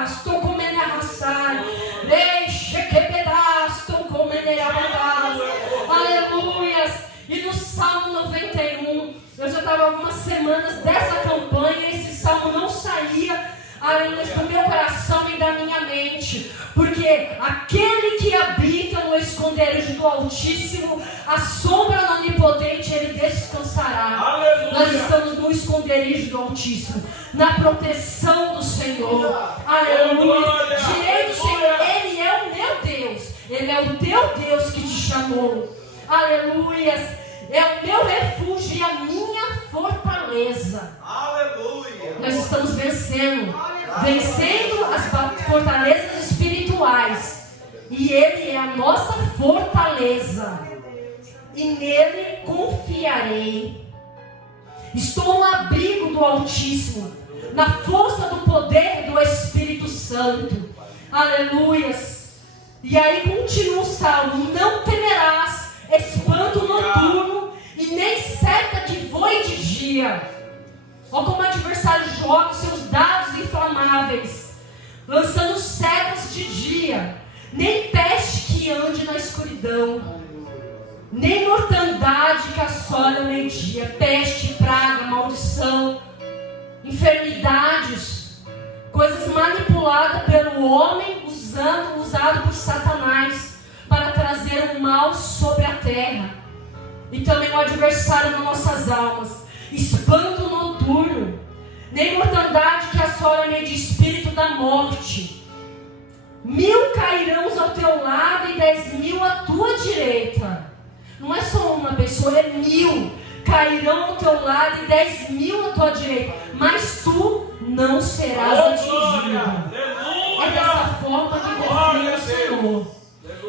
Estou comendo a raçar. Aleluia. E no Salmo 91, eu já estava algumas semanas dessa campanha, esse salmo não saía, aleluia, do meu coração e da minha mente, porque aquele que habita no esconderijo do Altíssimo, a sombra do Onipotente, ele descansará. Aleluia. Nós estamos no esconderijo do Altíssimo, na proteção do Senhor. Aleluia. Direi do Senhor, Ele é o meu Deus, Ele é o teu Deus que te chamou. Aleluia. É o meu refúgio e a minha fortaleza. Aleluia. Nós estamos vencendo as fortalezas espirituais. E Ele é a nossa fortaleza. E nele confiarei. Estou no abrigo do Altíssimo, na força do poder do Espírito Santo. Aleluias. E aí continua o salmo: não temerás espanto noturno e nem seta que voe de dia. Olha como o adversário joga os seus dados inflamáveis, lançando setas de dia. Nem peste que ande na escuridão, nem mortandade que assole ao meio-dia. Peste, praga, maldição, enfermidades, coisas manipuladas pelo homem, usado por Satanás para trazer o mal sobre a terra. E também o adversário nas nossas almas. Espanto noturno, nem mortandade que assola ao meio-dia, espírito da morte. 1000 cairão ao teu lado e 10.000 à tua direita. Não é só uma pessoa, é 1000 cairão ao teu lado e 10.000 à tua direita, mas tu não serás atingido. É dessa forma que confia o Senhor.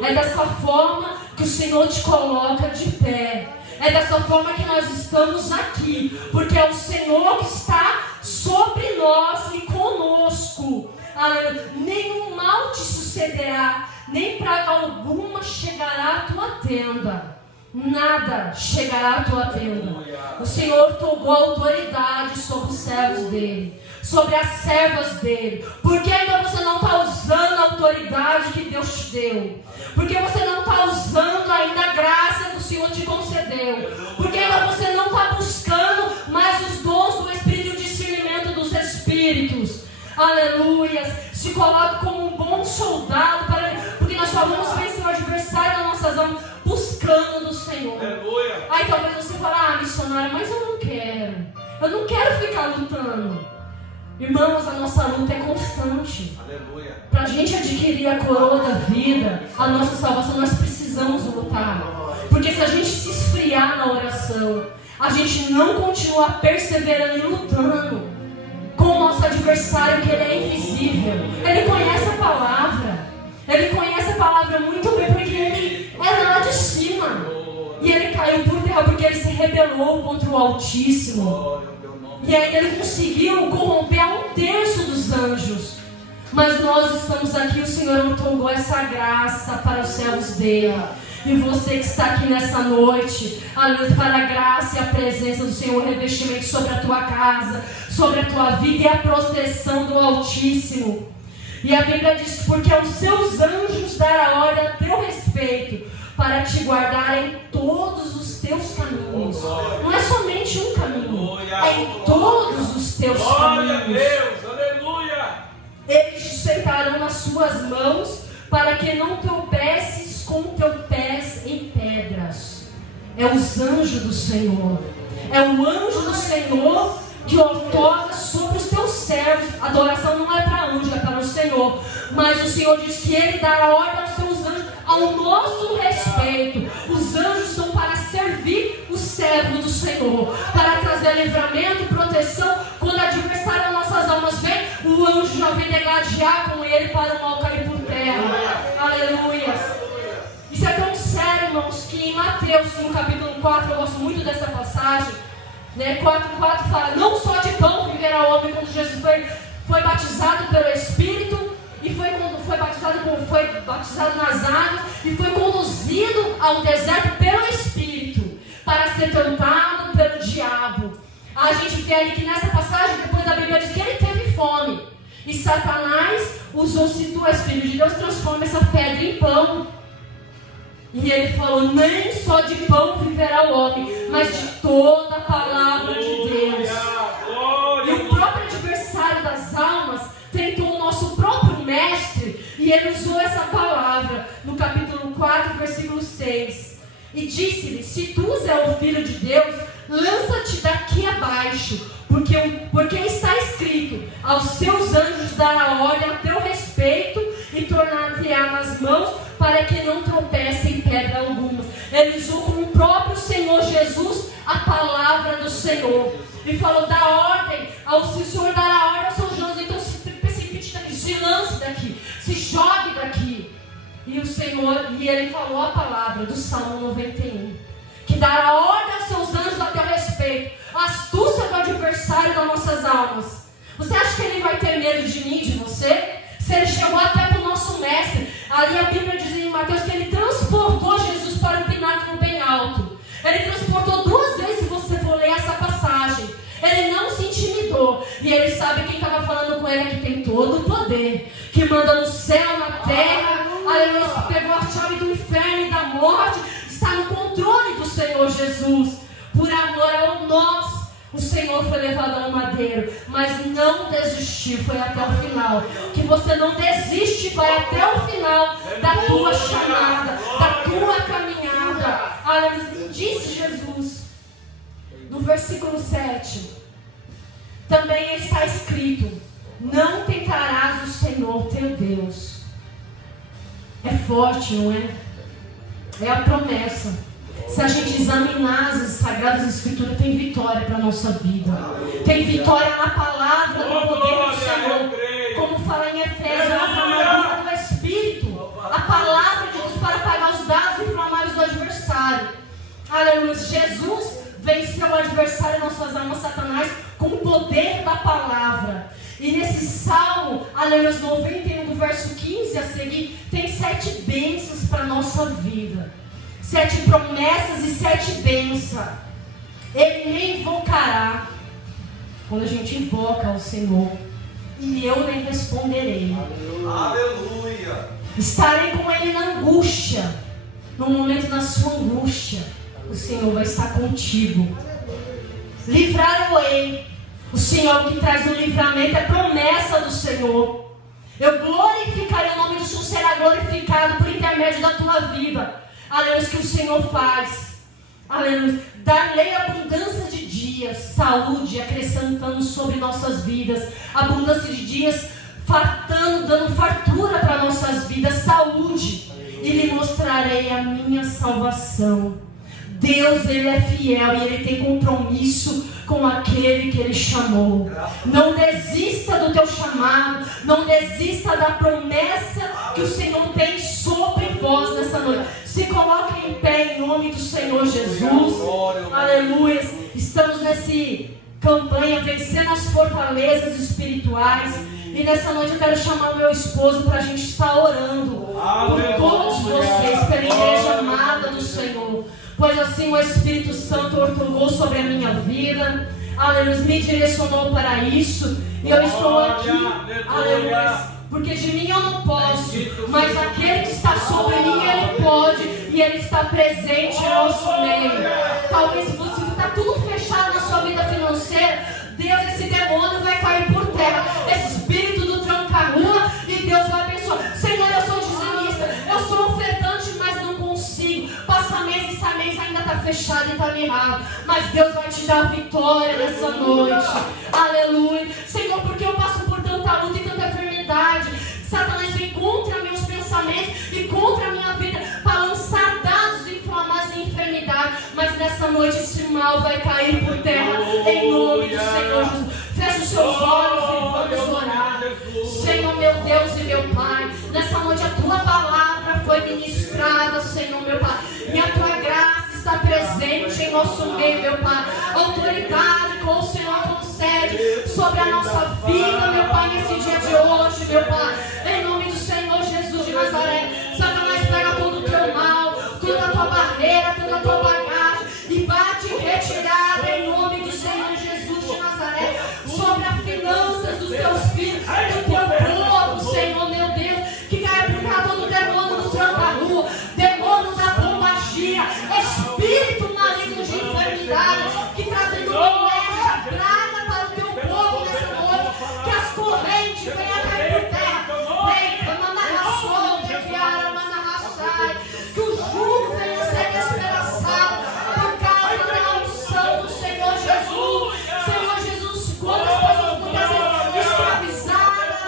É dessa forma que o Senhor te coloca de pé. É dessa forma que nós estamos aqui, porque é o Senhor que está sobre nós e conosco. Aleluia. Nenhum mal te sucederá, nem praga alguma chegará à tua tenda. Nada chegará à tua tenda. O Senhor tomou autoridade sobre os servos dele, sobre as servas dele. Porque ainda você não está usando a autoridade que Deus te deu. Porque você não está usando ainda a graça que o Senhor te concedeu. Porque ainda você não está buscando mais os dons do Espírito e o discernimento dos Espíritos. Aleluia. Se coloque como um bom soldado, porque nós só vamos vencer o adversário das nossas almas buscando do Senhor. Aleluia. Aí talvez você fale: ah, missionária, mas eu não quero ficar lutando. Irmãos, a nossa luta é constante. Aleluia. Para a gente adquirir a coroa da vida, a nossa salvação, nós precisamos lutar. Porque se a gente se esfriar na oração, a gente não continuar perseverando e lutando com o nosso adversário, que ele é invisível. Ele conhece a palavra. Ele conhece a palavra muito bem, porque ele é lá de cima. E ele caiu por terra porque ele se rebelou contra o Altíssimo. E aí ele conseguiu corromper a 1/3 dos anjos. Mas nós estamos aqui, o Senhor otorgou essa graça para os servos dele. E você que está aqui nessa noite, aleluia, para a graça e a presença do Senhor, o revestimento sobre a tua casa, sobre a tua vida e a proteção do Altíssimo. E a Bíblia diz: porque aos seus anjos dará ordem a teu respeito, para te guardar em todos os teus caminhos. Não é somente um caminho, é em todos os teus Glória a caminhos. Deus, aleluia. Eles te sentarão nas suas mãos, para que não tropeces com o teu pés em pedras. É os anjos do Senhor. É o anjo do Senhor que outorga sobre os teus servos. A adoração não é para anjo, é para o Senhor. Mas o Senhor diz que Ele dará ordem aos seus anjos ao nosso respeito. Os anjos são para servir o servo do Senhor, para trazer livramento, proteção. Quando o adversário das nossas almas vem, o anjo já vem degladiar com ele para o mal cair por terra. Aleluia. Isso é tão sério, irmãos, que em Mateus, no capítulo 4, eu gosto muito dessa passagem, né? 4:4 fala: não só de pão viverá o homem. Quando Jesus foi batizado pelo Espírito, e foi batizado nas águas, e foi conduzido ao deserto pelo Espírito, para ser tentado pelo diabo. A gente vê ali que nessa passagem, depois a Bíblia diz que ele teve fome, e Satanás usou: se tu és filho de Deus, transforma essa pedra em pão. E ele falou: nem só de pão viverá o homem, mas de toda a palavra de Deus. E o próprio adversário das almas tentou o nosso próprio mestre, e ele usou essa palavra no capítulo 4, versículo 6. E disse-lhe: se tu és o filho de Deus, lança-te daqui abaixo, porque está escrito: aos seus anjos dará ordem a teu respeito, e tornar-te-á nas mãos, para que não tropece em pedra alguma. Ele usou como o próprio Senhor Jesus a palavra do Senhor. E falou: dá ordem, se o Senhor dará ordem aos seus anjos, então se precipite daqui, se lance daqui, se jogue daqui. E o Senhor, e ele falou a palavra do Salmo 91, que dará ordem aos seus anjos a teu respeito. A astúcia do adversário das nossas almas. Você acha que ele vai ter medo de mim, de você? Se ele chegou até para o nosso mestre, ali a Bíblia diz em Mateus que ele transportou Jesus para o pináculo bem alto. Ele transportou 2 vezes, se você for ler essa passagem. Ele não se intimidou. E ele sabe quem estava falando com ele, que tem todo o poder, que manda no céu, na terra. Aleluia, pegou a chave do inferno e da morte. Está no controle do Senhor Jesus. Por amor a nós, o Senhor foi levado ao madeiro, mas não desistiu, foi até o final. Que você não desiste, vai até o final da tua chamada, da tua caminhada. Aleluia. Disse Jesus no versículo 7: também está escrito: não tentarás o Senhor teu Deus. É forte, não é? É a promessa. Se a gente examinar as Sagradas Escrituras, tem vitória para a nossa vida. Tem vitória na palavra do poder do Senhor. Como fala em Efésios, a armadura do Espírito, a palavra de Deus para apagar os dados inflamados do adversário. Aleluia. Jesus venceu o adversário nas suas almas, Satanás, com o poder da palavra. E nesse Salmo, aleluia, 91, do verso 15 a seguir, tem 7 bênçãos para a nossa vida. 7 promessas e 7 bênçãos. Ele me invocará. Quando a gente invoca o Senhor, e eu lhe responderei. Aleluia. Estarei com ele na angústia. No momento da sua angústia, o Senhor vai estar contigo. Livrar-o-ei. O Senhor que traz o livramento é promessa do Senhor. Eu glorificarei, o nome do Senhor será glorificado por intermédio da tua vida. Aleluia, que o Senhor faz. Aleluia. Dar-lhe abundância de dia. dias, saúde acrescentando sobre nossas vidas, abundância de dias fartando, dando fartura para nossas vidas, saúde, e lhe mostrarei a minha salvação. Deus, Ele é fiel e Ele tem compromisso com aquele que Ele chamou. Não desista do teu chamado, não desista da promessa que o Senhor tem sobre vós nessa noite. Se coloque em pé em nome do Senhor Jesus. Aleluia. Estamos nesse campanha vencendo as fortalezas espirituais. E nessa noite eu quero chamar o meu esposo para a gente estar orando por todos vocês, pela igreja amada do Senhor. Pois assim o Espírito Santo ortogou sobre a minha vida. Aleluia, me direcionou para isso. E eu estou aqui, aleluia, porque de mim eu não posso, mas aquele que está sobre mim, Ele pode. E Ele está presente em nosso meio. Talvez você está tudo fechado na sua vida financeira. Deus, esse demônio vai cair por terra. Esse espírito do tranca-rua. E Deus vai abençoar. Senhor, eu sou dizimista, eu sou ofertante, mas não consigo. Passa mês e esse mês ainda está fechado e está mirrado. Mas Deus vai te dar vitória nessa noite. Aleluia. Senhor, porque eu passo por tanta luta e tanta enfermidade. Satanás vem contra meus pensamentos e contra a minha vida para lançar dados inflamados e enfermidade. Mas nessa noite esse mal vai cair por terra em nome do Senhor Jesus. Feche os seus olhos e vamos orar. Senhor, meu Deus e meu Pai, nessa noite a Tua palavra foi ministrada, Senhor, meu Pai. E a Tua graça está presente em nosso meio, meu Pai. Autoridade com o Senhor concede sobre a nossa vida, meu Pai, nesse dia de hoje, meu Pai. Em nome do Senhor Jesus de Nazaré. Satanás, pega todo o teu mal, toda a tua barreira, toda a tua bagagem e bate em retirada em nome do Senhor Jesus de Nazaré sobre as finanças dos teus filhos, do teu povo, Senhor, meu Deus, que caia por cá todo o demônio do tranca-rua, demônio da pombagia, espírito maligno de enfermidade, que trazendo doença, praga para o teu povo nessa noite, que as correntes venham cair por terra, que o jugo venha ser despedaçado por causa da unção do Senhor Jesus. Senhor Jesus, quantas pessoas muitas vezes escravizadas,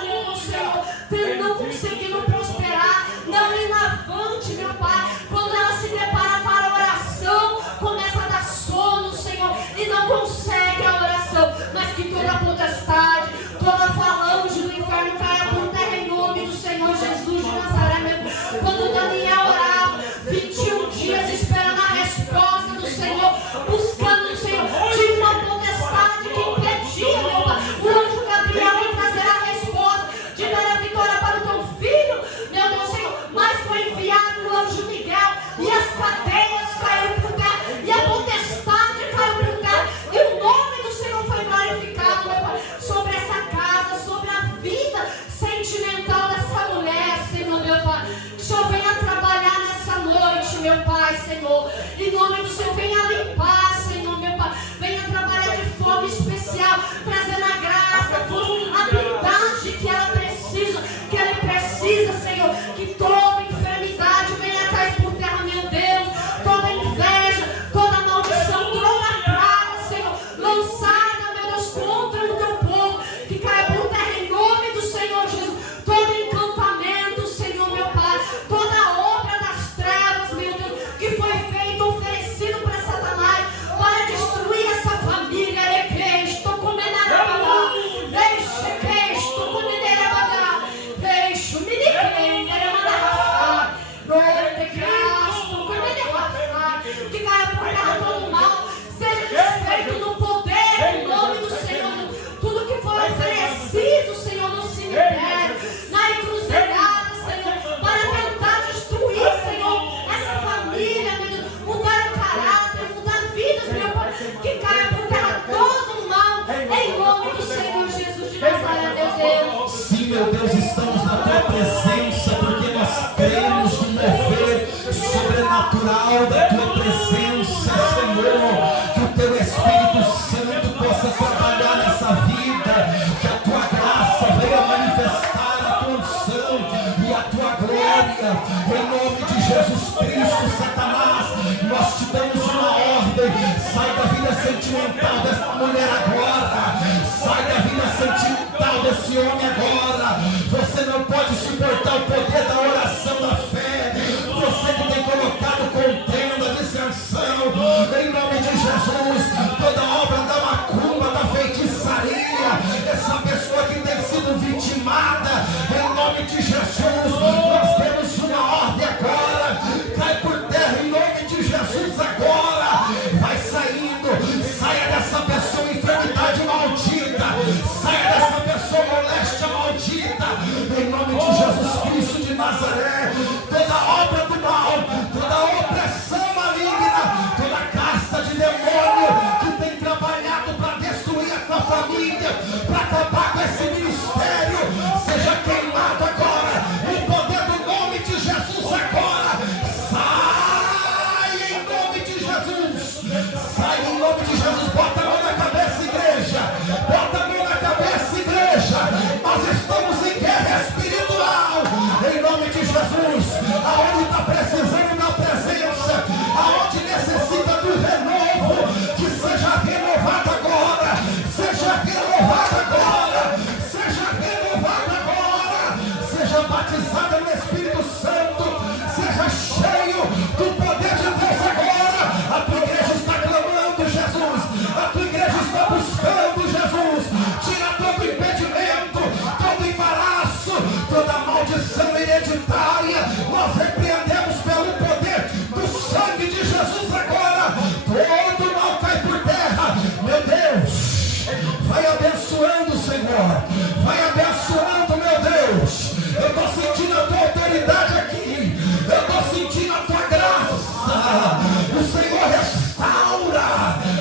Senhor, não conseguindo prosperar, não ir avante, meu Pai. Quando ela se prepara para a oração, começa a dar sono, Senhor, e não consegue a oração. Mas que toda potestade, toda falange do inferno caia por terra em nome do Senhor Jesus de Nazaré, meu Pai. Quando Daniel orava 21 dias esperando a resposta do Senhor, buscando o Senhor, tinha uma potestade que impedia, meu Pai, o anjo Gabriel em trazer a resposta, de dar a vitória para o teu filho, meu Deus, Senhor. Mas foi enviado o anjo Miguel e as cadeias caíram por terra e a potestade caiu por terra e o nome do Senhor foi glorificado, meu Pai, sobre essa casa, sobre a vida sentimental dessa mulher, Senhor, meu Pai. Que o Senhor venha trabalhar nessa noite, meu Pai, Senhor. Em nome do Senhor, venha limpar, Senhor, meu Pai. Venha trabalhar de forma especial, trazendo a graça, a habilidade que ela precisa, que ele precisa, Senhor. Que toda enfermidade venha cair por terra, meu Deus. Toda inveja, toda maldição, toda praga, Senhor, lançada, meu Deus, contra o teu povo, que caia por terra em nome do Senhor Jesus. Todo encantamento, Senhor, meu Pai, toda obra das trevas, meu Deus, que foi feito, oferecido para Satanás, para destruir essa família. Estou comendo a deixa que estou comendo a deixa me que caia por terra todo mal, seja desfeito no poder, em nome do Senhor. Tudo que foi oferecido, Senhor, no cemitério, na encruzilhada, Senhor, para tentar destruir, Senhor, essa família, meu Deus, mudar o caráter, mudar vidas, meu Pai, que caia por terra todo o mal, em nome do Senhor Jesus de Nazaré, meu Deus. Sim, meu Deus, estamos na Tua presença, porque nós cremos no mover sobrenatural da Tua presença, Senhor. Que o Teu Espírito Santo possa trabalhar nessa vida, que a Tua graça venha manifestar a Tua unção e a Tua glória, em nome de Jesus Cristo. Satanás, nós te damos uma ordem, sai da vida sentimental desta ao poder da oração da fé. Você que tem colocado contenda, dissensão, em nome de Jesus, toda obra da macumba, da feitiçaria, essa pessoa que tem sido vitimada, em nome de Jesus, nós temos uma ordem agora, cai por terra em nome de Jesus agora, vai saindo, saia dessa pessoa enfermidade maldita, saia dessa pessoa moléstia maldita, em nome de Jesus Cristo de Nazaré, toda obra do mal, toda opressão maligna, toda casta de demônio que tem trabalhado para destruir essa família, para acabar com esse ministério, seja queimado agora, o poder do nome de Jesus agora, sai em nome de Jesus, sai em nome de Jesus, bota a mão na cabeça, igreja, bota a mão na cabeça, igreja, nós estamos em guerra espiritual, em nome de Jesus, aonde está precisando da presença, aonde necessita do renovo, que seja renovado agora, seja renovado agora, seja renovado agora, seja batizada no Espírito Santo, seja cheio do poder de Deus agora. A tua igreja está clamando Jesus, a tua igreja está buscando Jesus, tira todo impedimento, todo embaraço, toda maldição hereditária, nós repreendemos pelo poder do sangue de Jesus agora, todo mal cai por terra, meu Deus, vai abençoando, Senhor, vai abençoando, meu Deus, eu estou sentindo a tua autoridade aqui, eu estou sentindo a tua graça, o Senhor restaura,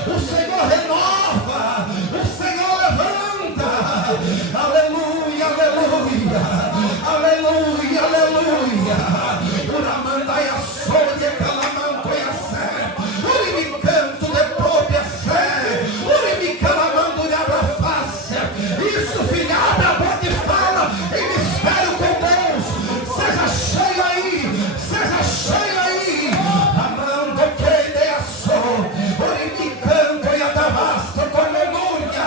o Senhor renova, o Senhor levanta, aleluia, aleluia, aleluia, aleluia, Uramandaya Soria Calamantoia Sé, Urimicanto de própria Sé, Urimicalamandu de abra face, isso, filha, abre a boca e fala, em mistério com Deus, seja cheio aí, seja cheio aí, amando que ideia só, Urimicando e adavasta com aleluia,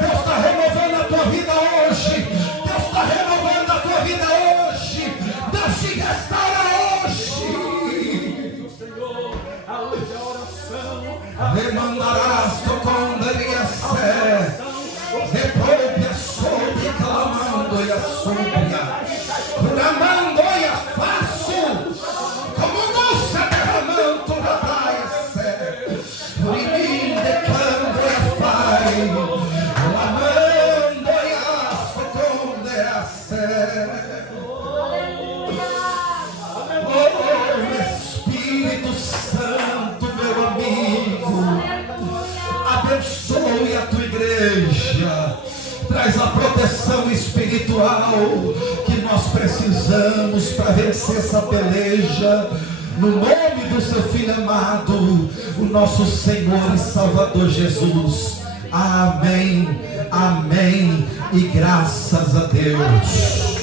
Deus está renovando a tua vida hoje, Deus está renovando a tua vida hoje, Deus te restaura hoje. Demandarás tocondaria sé, repoupe soube clamando e a súbia, clamando e a faço, como moça derramando na praia sé, por mim declando e a pai, clamando e a tocondaria sé. Oh, Espírito Santo, meu amigo, abençoe a tua igreja, traz a proteção espiritual que nós precisamos para vencer essa peleja, no nome do seu Filho amado, o nosso Senhor e Salvador Jesus. Amém, amém e graças a Deus.